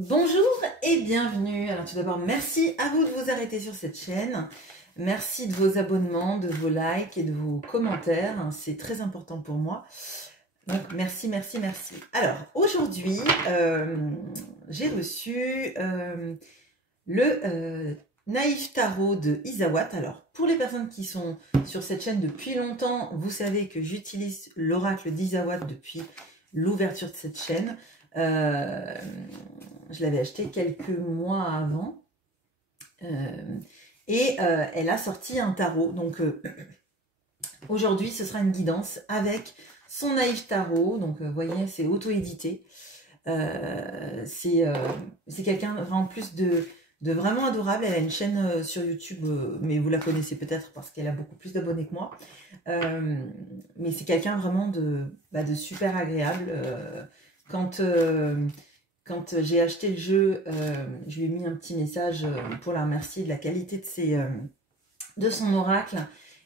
Bonjour et bienvenue. Alors tout d'abord, merci à vous de vous arrêter sur cette chaîne. Merci de vos abonnements, de vos likes et de vos commentaires. C'est très important pour moi. Donc merci, merci, merci. Alors aujourd'hui, j'ai reçu le Naïf Tarot de Isawat. Alors pour les personnes qui sont sur cette chaîne depuis longtemps, vous savez que j'utilise l'oracle d'Isawat depuis l'ouverture de cette chaîne. Je l'avais acheté quelques mois avant elle a sorti un tarot. Donc aujourd'hui ce sera une guidance avec son Naïf Tarot. Donc vous voyez, c'est auto-édité. C'est quelqu'un en plus de vraiment adorable. Elle a une chaîne sur YouTube, mais vous la connaissez peut-être parce qu'elle a beaucoup plus d'abonnés que moi. Mais c'est quelqu'un vraiment de super agréable. Quand j'ai acheté le jeu, je lui ai mis un petit message pour la remercier de la qualité de son oracle.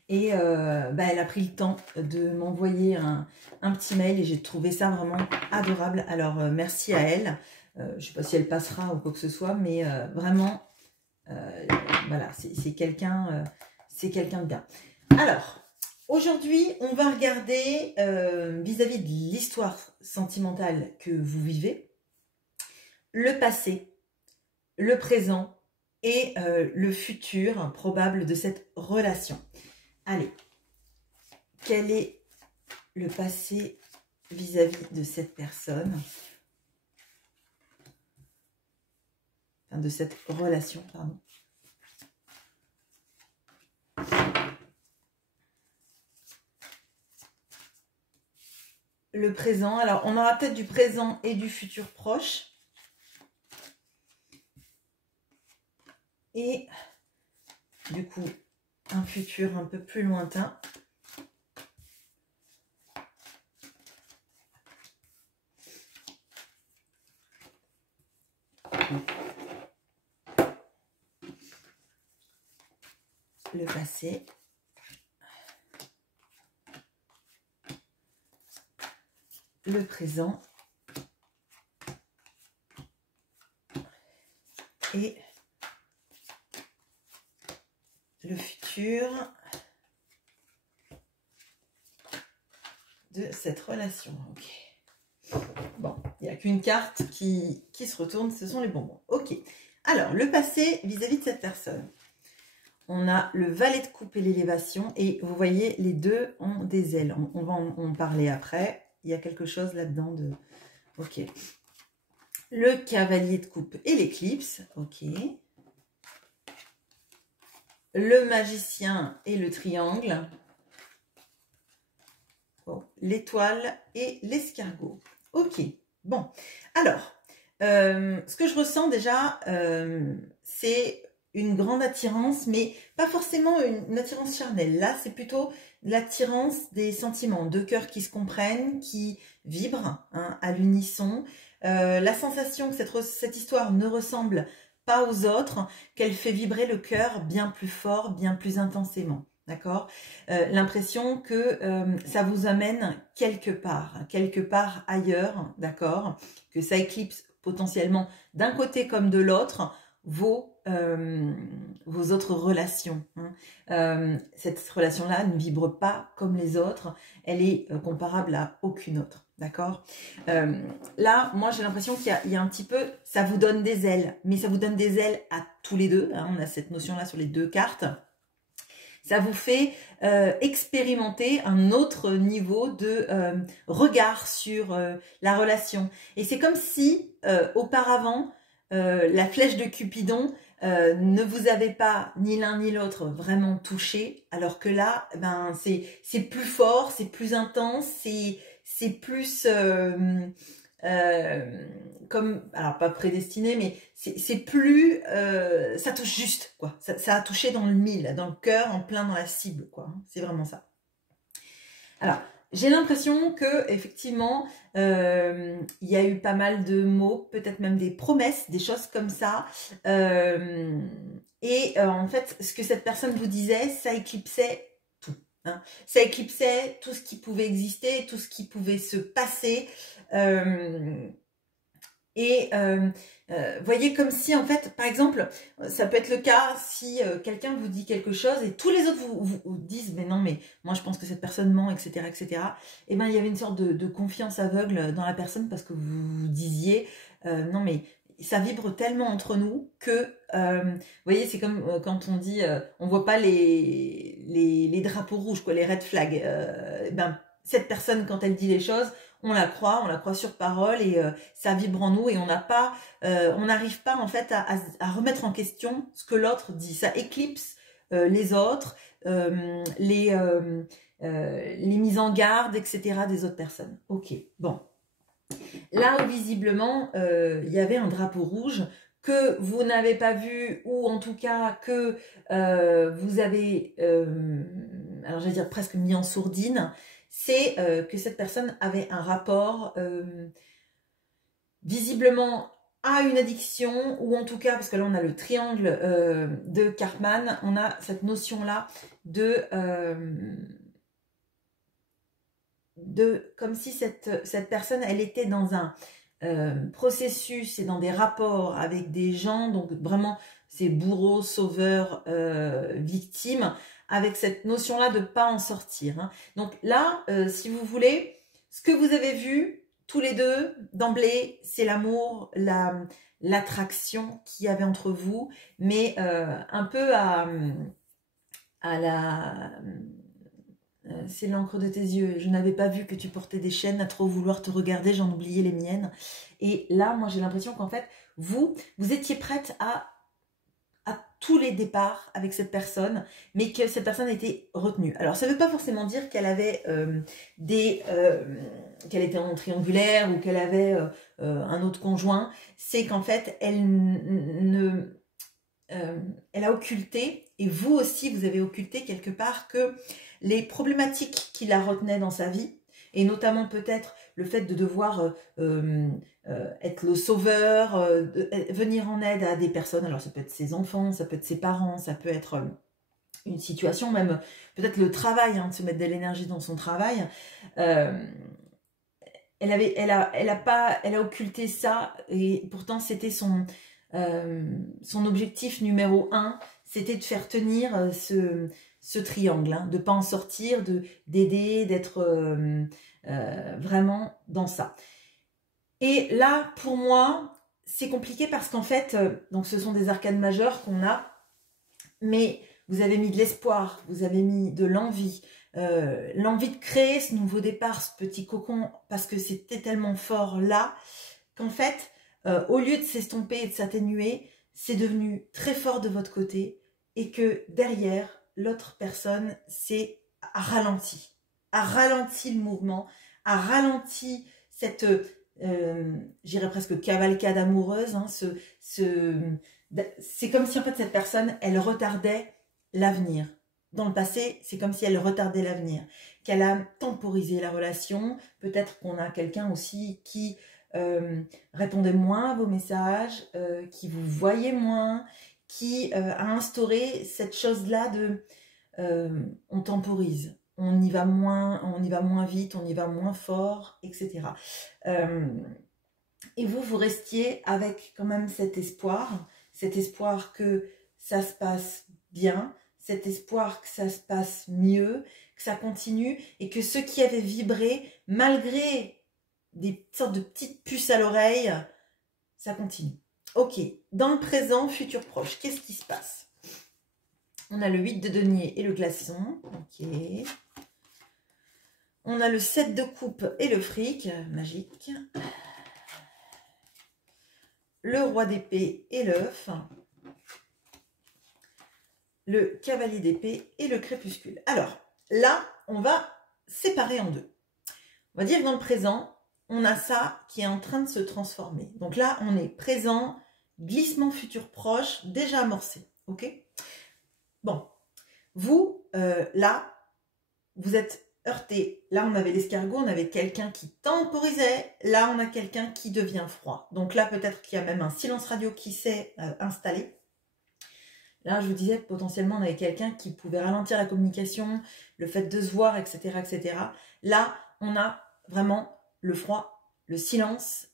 Et elle a pris le temps de m'envoyer un petit mail et j'ai trouvé ça vraiment adorable. Alors merci à elle. Je ne sais pas si elle passera ou quoi que ce soit, mais vraiment, voilà, c'est quelqu'un de bien. Alors, aujourd'hui, on va regarder vis-à-vis de l'histoire sentimentale que vous vivez, le passé, le présent et le futur probable de cette relation. Allez, quel est le passé vis-à-vis de cette personne, enfin de cette relation, pardon. Le présent, alors on aura peut-être du présent et du futur proche. Et du coup, un futur un peu plus lointain. Le passé. Le présent. Et le futur de cette relation. Ok. Bon, il n'y a qu'une carte qui se retourne, ce sont les bonbons. Ok. Alors, le passé vis-à-vis de cette personne. On a le valet de coupe et l'élévation. Et vous voyez, les deux ont des ailes. On va en parler après. Il y a quelque chose là-dedans de... Ok. Le cavalier de coupe et l'éclipse. Ok. Le magicien et le triangle. Bon, l'étoile et l'escargot. Ok, bon. Alors, ce que je ressens déjà, c'est une grande attirance, mais pas forcément une attirance charnelle. Là, c'est plutôt l'attirance des sentiments, deux cœurs qui se comprennent, qui vibrent hein, à l'unisson. La sensation que cette histoire ne ressemble pas aux autres, qu'elle fait vibrer le cœur bien plus fort, bien plus intensément. D'accord, l'impression que ça vous amène quelque part ailleurs, d'accord, que ça éclipse potentiellement d'un côté comme de l'autre vos autres relations. Hein. Cette relation-là ne vibre pas comme les autres, elle est comparable à aucune autre. D'accord. Là, moi, j'ai l'impression qu'il y a un petit peu, ça vous donne des ailes, mais ça vous donne des ailes à tous les deux. Hein, on a cette notion-là sur les deux cartes. Ça vous fait expérimenter un autre niveau de regard sur la relation. Et c'est comme si, auparavant, la flèche de Cupidon ne vous avait pas, ni l'un ni l'autre, vraiment touché. Alors que là, ben, c'est plus fort, c'est plus intense, c'est plus... comme, alors pas prédestiné, mais c'est plus, ça touche juste, quoi. Ça a touché dans le mille, dans le cœur, en plein dans la cible, quoi. C'est vraiment ça. Alors, j'ai l'impression que effectivement, il y a eu pas mal de mots, peut-être même des promesses, des choses comme ça. En fait, ce que cette personne vous disait, ça éclipsait tout. Hein. Ça éclipsait tout ce qui pouvait exister, tout ce qui pouvait se passer. Et voyez, comme si en fait, par exemple, ça peut être le cas si quelqu'un vous dit quelque chose et tous les autres vous disent mais non, mais moi je pense que cette personne ment, etc., etc. Et ben il y avait une sorte de confiance aveugle dans la personne parce que vous disiez non mais ça vibre tellement entre nous que vous voyez, c'est comme quand on dit on voit pas les drapeaux rouges, quoi, les red flags. Ben cette personne, quand elle dit les choses, on la croit sur parole et ça vibre en nous et on n'arrive pas en fait à remettre en question ce que l'autre dit. Ça éclipse les autres, les mises en garde, etc. des autres personnes. Ok, bon. Là où visiblement il y avait un drapeau rouge que vous n'avez pas vu ou en tout cas que vous avez, alors j'allais dire presque mis en sourdine, c'est que cette personne avait un rapport visiblement à une addiction ou en tout cas, parce que là on a le triangle de Karpman, on a cette notion-là de comme si cette personne, elle était dans un processus et dans des rapports avec des gens, donc vraiment ces bourreaux, sauveurs, victimes, avec cette notion-là de ne pas en sortir. Hein. Donc là, si vous voulez, ce que vous avez vu, tous les deux, d'emblée, c'est l'amour, l'attraction qu'il y avait entre vous, mais un peu à la... c'est l'encre de tes yeux. Je n'avais pas vu que tu portais des chaînes, à trop vouloir te regarder, j'en oubliais les miennes. Et là, moi, j'ai l'impression qu'en fait, vous étiez prête à tous les départs avec cette personne, mais que cette personne était retenue. Alors, ça ne veut pas forcément dire qu'elle avait qu'elle était en triangulaire ou qu'elle avait un autre conjoint. C'est qu'en fait, elle a occulté, et vous aussi, vous avez occulté quelque part que les problématiques qui la retenaient dans sa vie, et notamment peut-être le fait de devoir être le sauveur, venir en aide à des personnes, alors ça peut être ses enfants, ça peut être ses parents, ça peut être une situation, même peut-être le travail, hein, de se mettre de l'énergie dans son travail. Elle a occulté ça, et pourtant c'était son objectif numéro 1, c'était de faire tenir ce triangle, hein, de ne pas en sortir, d'aider, d'être vraiment dans ça. Et là, pour moi, c'est compliqué parce qu'en fait, donc ce sont des arcanes majeures qu'on a, mais vous avez mis de l'espoir, vous avez mis de l'envie de créer ce nouveau départ, ce petit cocon, parce que c'était tellement fort là, qu'en fait, au lieu de s'estomper et de s'atténuer, c'est devenu très fort de votre côté et que derrière, l'autre personne a ralenti le mouvement, a ralenti cette, j'irais presque cavalcade amoureuse. Hein, c'est comme si en fait cette personne, elle retardait l'avenir. Dans le passé, c'est comme si elle retardait l'avenir, qu'elle a temporisé la relation. Peut-être qu'on a quelqu'un aussi qui répondait moins à vos messages, qui vous voyait moins, qui a instauré cette chose-là de on temporise, on y va moins vite, on y va moins fort, etc. Et vous restiez avec quand même cet espoir que ça se passe bien, cet espoir que ça se passe mieux, que ça continue et que ce qui avait vibré, malgré des sortes de petites puces à l'oreille, ça continue. Ok, dans le présent, futur proche, qu'est-ce qui se passe? On a le 8 de denier et le glaçon. Ok. On a le 7 de coupe et le fric, magique. Le roi d'épée et l'œuf. Le cavalier d'épée et le crépuscule. Alors, là, on va séparer en deux. On va dire que dans le présent, on a ça qui est en train de se transformer. Donc là, on est présent, glissement futur proche, déjà amorcé. Ok? Bon. Vous, là, vous êtes heurté. Là, on avait l'escargot, on avait quelqu'un qui temporisait. Là, on a quelqu'un qui devient froid. Donc là, peut-être qu'il y a même un silence radio qui s'est installé. Là, je vous disais que potentiellement, on avait quelqu'un qui pouvait ralentir la communication, le fait de se voir, etc., etc. Là, on a vraiment le froid, le silence,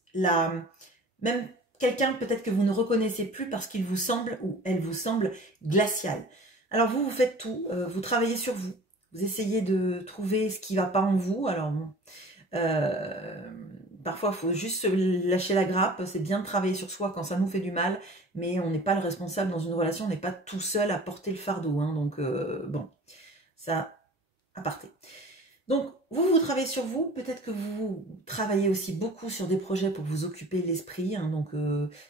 même quelqu'un peut-être que vous ne reconnaissez plus parce qu'il vous semble ou elle vous semble glaciale. Alors vous faites tout, vous travaillez sur vous, vous essayez de trouver ce qui ne va pas en vous. Alors bon, parfois il faut juste lâcher la grappe, c'est bien de travailler sur soi quand ça nous fait du mal, mais on n'est pas le responsable dans une relation, on n'est pas tout seul à porter le fardeau, hein, donc bon, ça, à parté. Donc, vous travaillez sur vous, peut-être que vous travaillez aussi beaucoup sur des projets pour vous occuper l'esprit, hein, donc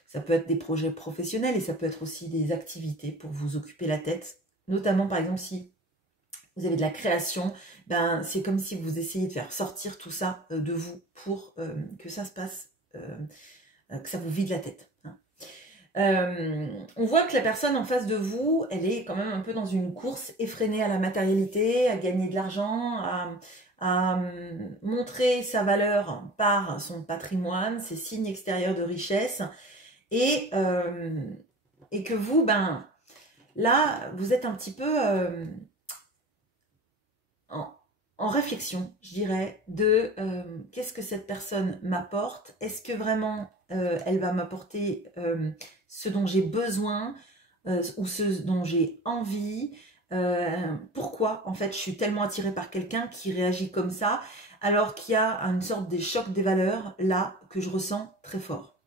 ça peut être des projets professionnels et ça peut être aussi des activités pour vous occuper la tête, notamment par exemple si vous avez de la création, ben, c'est comme si vous essayez de faire sortir tout ça de vous pour que ça se passe, que ça vous vide la tête. Hein. On voit que la personne en face de vous, elle est quand même un peu dans une course effrénée à la matérialité, à gagner de l'argent, à montrer sa valeur par son patrimoine, ses signes extérieurs de richesse, et que vous, ben, là, vous êtes un petit peu en réflexion, je dirais, de qu'est-ce que cette personne m'apporte, est-ce que vraiment elle va m'apporter ce dont j'ai besoin ou ce dont j'ai envie, pourquoi en fait je suis tellement attirée par quelqu'un qui réagit comme ça alors qu'il y a une sorte de choc des valeurs là que je ressens très fort.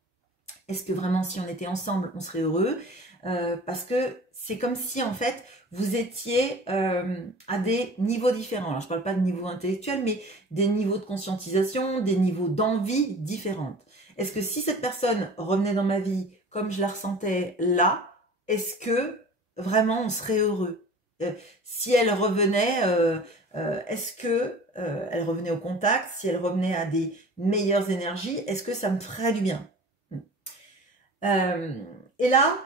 Est-ce que vraiment si on était ensemble on serait heureux, parce que c'est comme si en fait vous étiez à des niveaux différents. Alors je ne parle pas de niveau intellectuel, mais des niveaux de conscientisation, des niveaux d'envie différentes. Est-ce que si cette personne revenait dans ma vie comme je la ressentais là, est-ce que vraiment on serait heureux? Si elle revenait, est-ce que elle revenait au contact? Si elle revenait à des meilleures énergies, est-ce que ça me ferait du bien? Et là,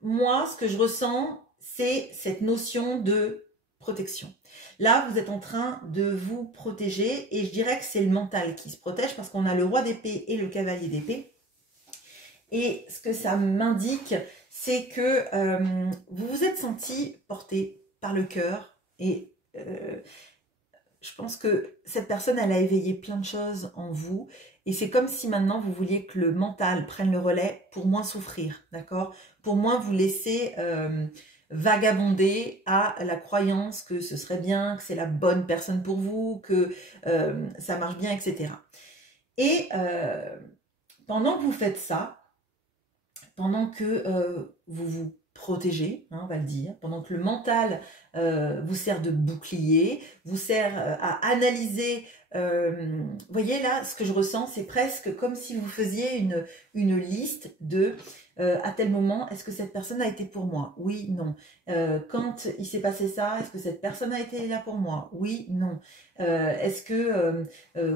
moi, ce que je ressens, c'est cette notion de protection. Là, vous êtes en train de vous protéger et je dirais que c'est le mental qui se protège parce qu'on a le roi d'épée et le cavalier d'épée. Et ce que ça m'indique, c'est que vous vous êtes senti porté par le cœur et je pense que cette personne, elle a éveillé plein de choses en vous. Et c'est comme si maintenant, vous vouliez que le mental prenne le relais pour moins souffrir, d'accord? Pour moins vous laisser vagabonder à la croyance que ce serait bien, que c'est la bonne personne pour vous, que ça marche bien, etc. Et pendant que vous faites ça, pendant que vous vous protégez, hein, on va le dire, pendant que le mental vous sert de bouclier, vous sert à analyser. Vous voyez là, ce que je ressens, c'est presque comme si vous faisiez une liste de à tel moment, est-ce que cette personne a été pour moi? Oui, non. Quand il s'est passé ça, est-ce que cette personne a été là pour moi? Oui, non. Est-ce que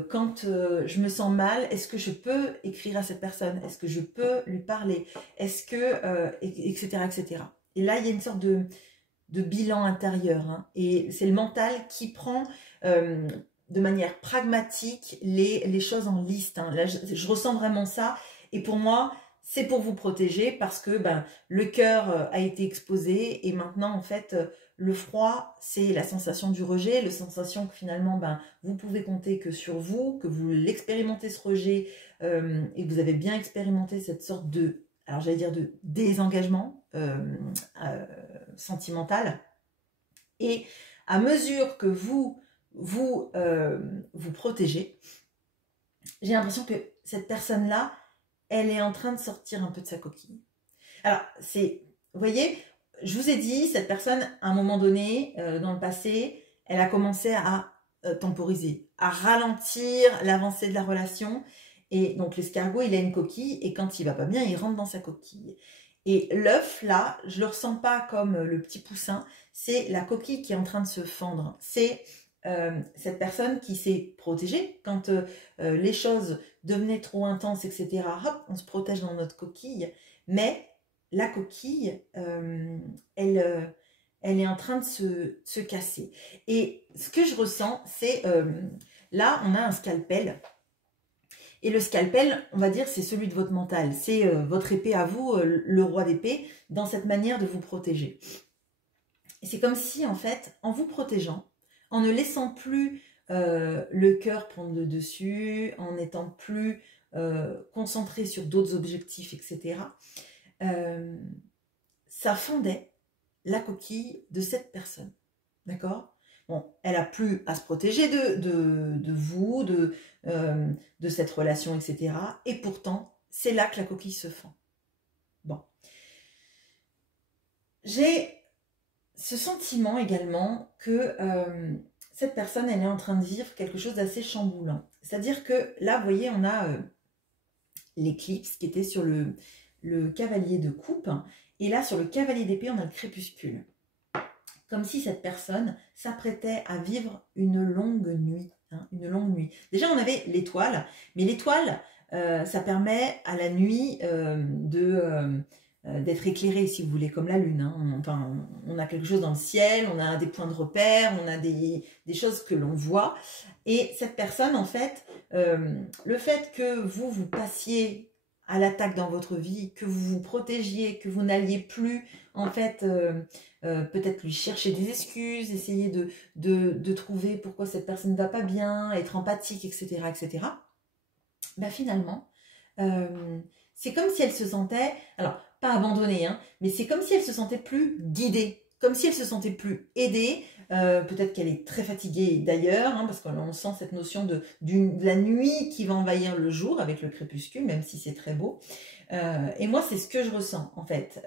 quand je me sens mal, est-ce que je peux écrire à cette personne? Est-ce que je peux lui parler? Est-ce que etc., etc. Et là, il y a une sorte de bilan intérieur, hein, et c'est le mental qui prend de manière pragmatique les choses en liste, hein. Là, je ressens vraiment ça, et pour moi, c'est pour vous protéger parce que ben, le cœur a été exposé et maintenant, en fait, le froid, c'est la sensation du rejet, la sensation que finalement, ben, vous pouvez compter que sur vous, que vous l'expérimentez ce rejet et que vous avez bien expérimenté cette sorte de, alors j'allais dire de désengagement sentimental. Et à mesure que vous protégez, j'ai l'impression que cette personne-là, elle est en train de sortir un peu de sa coquille. Alors, vous voyez, je vous ai dit, cette personne, à un moment donné, dans le passé, elle a commencé à temporiser, à ralentir l'avancée de la relation. Et donc, l'escargot, il a une coquille, et quand il va pas bien, il rentre dans sa coquille. Et l'œuf, là, je le ressens pas comme le petit poussin, c'est la coquille qui est en train de se fendre. C'est cette personne qui s'est protégée quand les choses devenaient trop intenses, etc. Hop, on se protège dans notre coquille, mais la coquille, elle est en train de se casser. Et ce que je ressens, c'est là, on a un scalpel. Et le scalpel, on va dire, c'est celui de votre mental. C'est votre épée à vous, le roi d'épée, dans cette manière de vous protéger. Et c'est comme si, en fait, en vous protégeant, en ne laissant plus le cœur prendre le dessus, en n'étant plus concentré sur d'autres objectifs, etc., ça fendait la coquille de cette personne. D'accord? Bon, elle a plus à se protéger de vous, de cette relation, etc. Et pourtant, c'est là que la coquille se fend. Bon. J'ai ce sentiment également que cette personne, elle est en train de vivre quelque chose d'assez chamboulant. C'est-à-dire que là, vous voyez, on a l'éclipse qui était sur le cavalier de coupe. Et là, sur le cavalier d'épée, on a le crépuscule. Comme si cette personne s'apprêtait à vivre une longue nuit. Hein, une longue nuit. Déjà, on avait l'étoile. Mais l'étoile, ça permet à la nuit d'être éclairée, si vous voulez, comme la lune. Hein. On a quelque chose dans le ciel, on a des points de repère, on a des choses que l'on voit. Et cette personne, en fait, le fait que vous passiez à l'attaque dans votre vie, que vous vous protégiez, que vous n'alliez plus, en fait, peut-être lui chercher des excuses, essayer de trouver pourquoi cette personne ne va pas bien, être empathique, etc., etc. Ben finalement, c'est comme si elle se sentait, alors pas abandonnée, hein, mais c'est comme si elle se sentait plus guidée, comme si elle se sentait plus aidée. Peut-être qu'elle est très fatiguée d'ailleurs, hein, parce qu'on sent cette notion de la nuit qui va envahir le jour avec le crépuscule, même si c'est très beau. Et moi, c'est ce que je ressens en fait.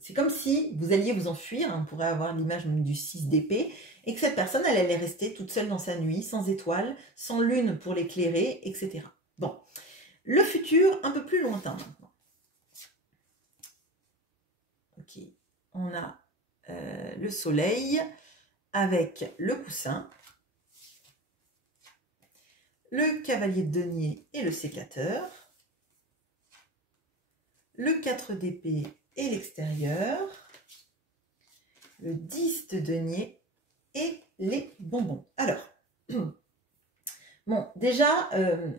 C'est comme si vous alliez vous enfuir, hein, on pourrait avoir l'image du 6 d'épée, et que cette personne, elle allait rester toute seule dans sa nuit, sans étoiles, sans lune pour l'éclairer, etc. Bon, le futur, un peu plus lointain maintenant. Ok, on a le soleil avec le coussin, le cavalier de denier et le sécateur, le 4 d'épée et l'extérieur, le 10 de denier et les bonbons. Alors, bon, déjà,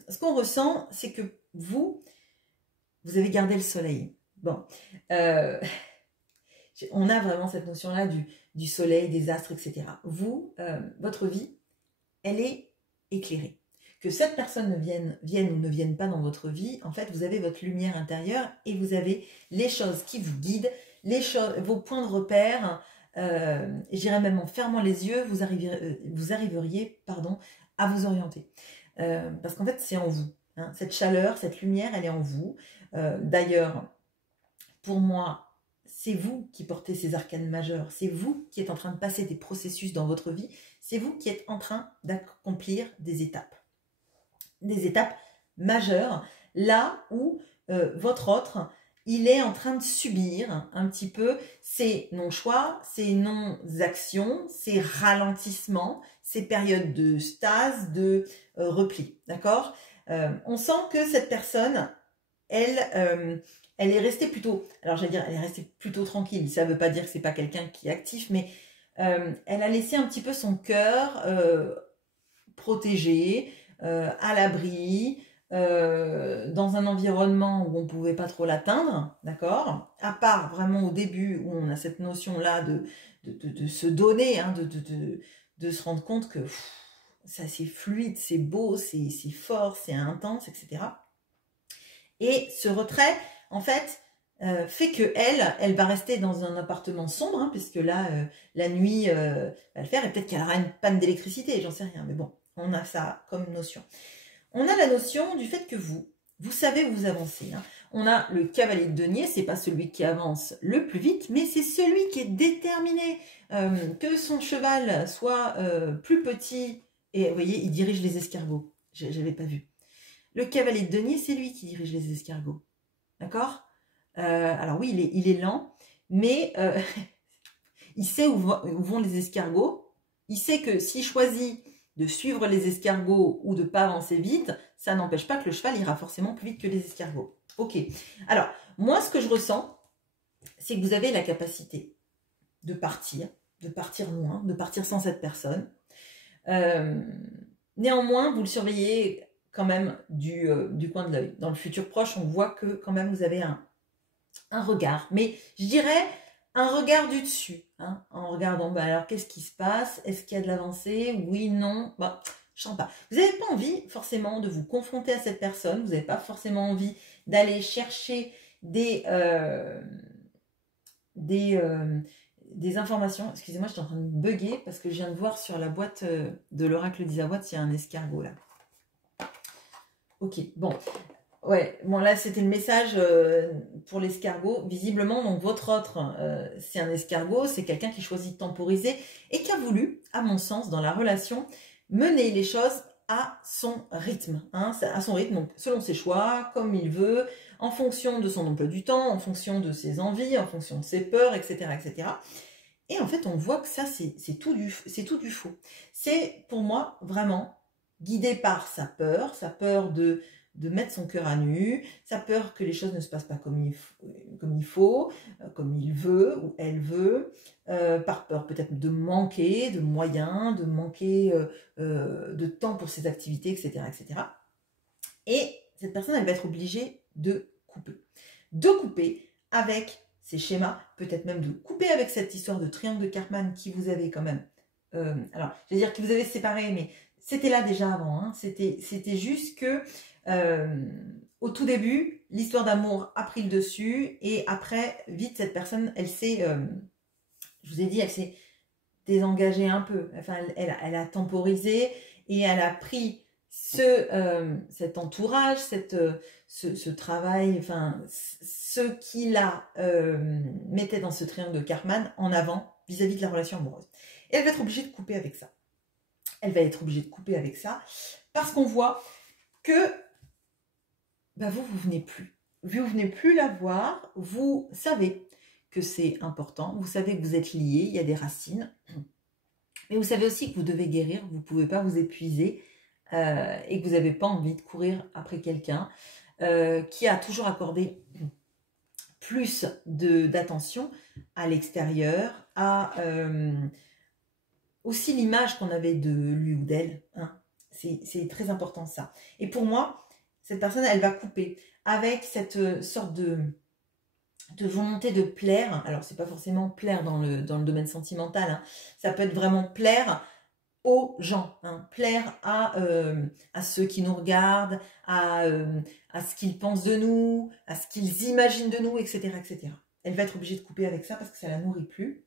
ce qu'on ressent, c'est que vous avez gardé le soleil. Bon, on a vraiment cette notion-là du soleil, des astres, etc. Vous, votre vie, elle est éclairée. Que cette personne vienne ou ne vienne pas dans votre vie, en fait, vous avez votre lumière intérieure et vous avez les choses qui vous guident, vos points de repère. J'irais même en fermant les yeux, vous arriveriez à vous orienter. Parce qu'en fait, c'est en vous. Hein. Cette chaleur, cette lumière, elle est en vous. D'ailleurs, pour moi, c'est vous qui portez ces arcanes majeures. C'est vous qui êtes en train de passer des processus dans votre vie. C'est vous qui êtes en train d'accomplir des étapes. Des étapes majeures, là où votre autre, il est en train de subir un petit peu ces non-choix, ces non-actions, ces ralentissements, ces périodes de stase, de repli. D'accord? On sent que cette personne, elle est restée plutôt, alors j'allais dire, elle est restée plutôt tranquille. Ça ne veut pas dire que c'est pas quelqu'un qui est actif, mais elle a laissé un petit peu son cœur protégé, à l'abri, dans un environnement où on ne pouvait pas trop l'atteindre, d'accord? À part vraiment au début où on a cette notion-là de se donner, hein, de se rendre compte que ça c'est fluide, c'est beau, c'est fort, c'est intense, etc. Et ce retrait, en fait, fait que elle va rester dans un appartement sombre, hein, puisque là, la nuit va le faire, et peut-être qu'elle aura une panne d'électricité, j'en sais rien, mais bon, on a ça comme notion. On a la notion du fait que vous savez où vous avancez. Hein. On a le cavalier de denier, c'est pas celui qui avance le plus vite, mais c'est celui qui est déterminé. Que son cheval soit plus petit, et vous voyez, il dirige les escargots. J'avais pas vu. Le cavalier de denier, c'est lui qui dirige les escargots. D'accord? Alors oui, il est lent, mais il sait où vont les escargots. Il sait que s'il choisit de suivre les escargots ou de ne pas avancer vite, ça n'empêche pas que le cheval ira forcément plus vite que les escargots. Ok. Alors, moi, ce que je ressens, c'est que vous avez la capacité de partir loin, de partir sans cette personne. Néanmoins, vous le surveillez quand même du coin de l'œil. Dans le futur proche, on voit que quand même vous avez un regard. Mais je dirais un regard du dessus. Hein, en regardant, bah alors qu'est-ce qui se passe? Est-ce qu'il y a de l'avancée? Oui, non. Bah, Je sens pas. Vous n'avez pas envie forcément de vous confronter à cette personne. Vous n'avez pas forcément envie d'aller chercher des informations. Excusez-moi, je suis en train de bugger parce que je viens de voir sur la boîte de l'oracle d'Isawatt, il y a un escargot là. Ok, bon. Ouais, bon là c'était le message pour l'escargot. Visiblement, donc votre autre, c'est un escargot, c'est quelqu'un qui choisit de temporiser et qui a voulu, à mon sens, dans la relation, mener les choses à son rythme, hein, à son rythme, donc selon ses choix, comme il veut, en fonction de son emploi du temps, en fonction de ses envies, en fonction de ses peurs, etc., etc. Et en fait, on voit que ça, c'est tout du faux. C'est pour moi vraiment guidé par sa peur de mettre son cœur à nu, sa peur que les choses ne se passent pas comme il faut, comme il veut ou elle veut, par peur peut-être de manquer de moyens, de manquer de temps pour ses activités, etc., etc. Et cette personne, elle va être obligée de couper avec ces schémas, peut-être même de couper avec cette histoire de triangle de Karpman qui vous avez quand même, alors je vais dire que vous avez séparé, mais c'était là déjà avant, hein. C'était juste que au tout début, l'histoire d'amour a pris le dessus et après, vite, cette personne, elle s'est, je vous ai dit, elle s'est désengagée un peu. Enfin, elle a temporisé et elle a pris cet entourage, ce travail, enfin, ce qui la mettait dans ce triangle de Karpman en avant vis-à-vis de la relation amoureuse. Et elle va être obligée de couper avec ça. Elle va être obligée de couper avec ça parce qu'on voit que bah vous venez plus. Vous venez plus la voir, vous savez que c'est important, vous savez que vous êtes liés, il y a des racines, mais vous savez aussi que vous devez guérir, vous ne pouvez pas vous épuiser et que vous n'avez pas envie de courir après quelqu'un qui a toujours accordé plus d'attention à l'extérieur, à aussi l'image qu'on avait de lui ou d'elle. Hein. C'est très important ça. Et pour moi, cette personne, elle va couper avec cette sorte de volonté de plaire. Alors, c'est pas forcément plaire dans le domaine sentimental. Hein. Ça peut être vraiment plaire aux gens, hein, plaire à ceux qui nous regardent, à ce qu'ils pensent de nous, à ce qu'ils imaginent de nous, etc., etc. Elle va être obligée de couper avec ça parce que ça la nourrit plus.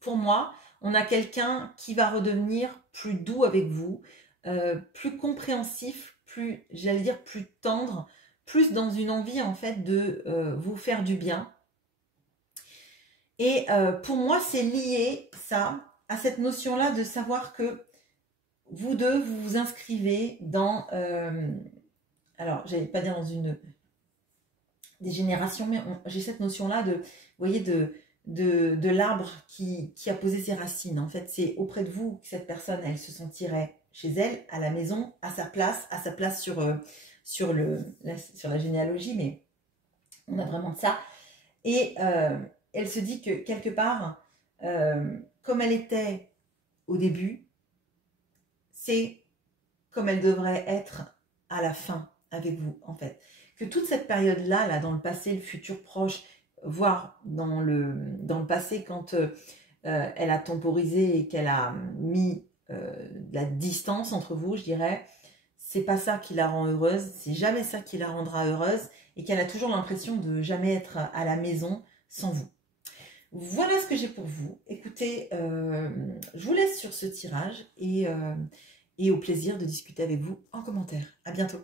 Pour moi, on a quelqu'un qui va redevenir plus doux avec vous, plus compréhensif, plus, j'allais dire, plus tendre, plus dans une envie en fait de vous faire du bien. Et pour moi, c'est lié ça à cette notion-là de savoir que vous deux, vous vous inscrivez dans, alors j'allais pas dire dans une des générations, mais j'ai cette notion-là de, vous voyez, de l'arbre qui a posé ses racines. En fait, c'est auprès de vous que cette personne, elle se sentirait chez elle, à la maison, à sa place sur la généalogie, mais on a vraiment de ça. Et elle se dit que quelque part, comme elle était au début, c'est comme elle devrait être à la fin avec vous, en fait. Que toute cette période-là, là, dans le passé, le futur proche, voire dans le passé, quand elle a temporisé et qu'elle a mis de la distance entre vous, je dirais, c'est pas ça qui la rend heureuse, c'est jamais ça qui la rendra heureuse, et qu'elle a toujours l'impression de jamais être à la maison sans vous. Voilà ce que j'ai pour vous. Écoutez, je vous laisse sur ce tirage et au plaisir de discuter avec vous en commentaire. À bientôt.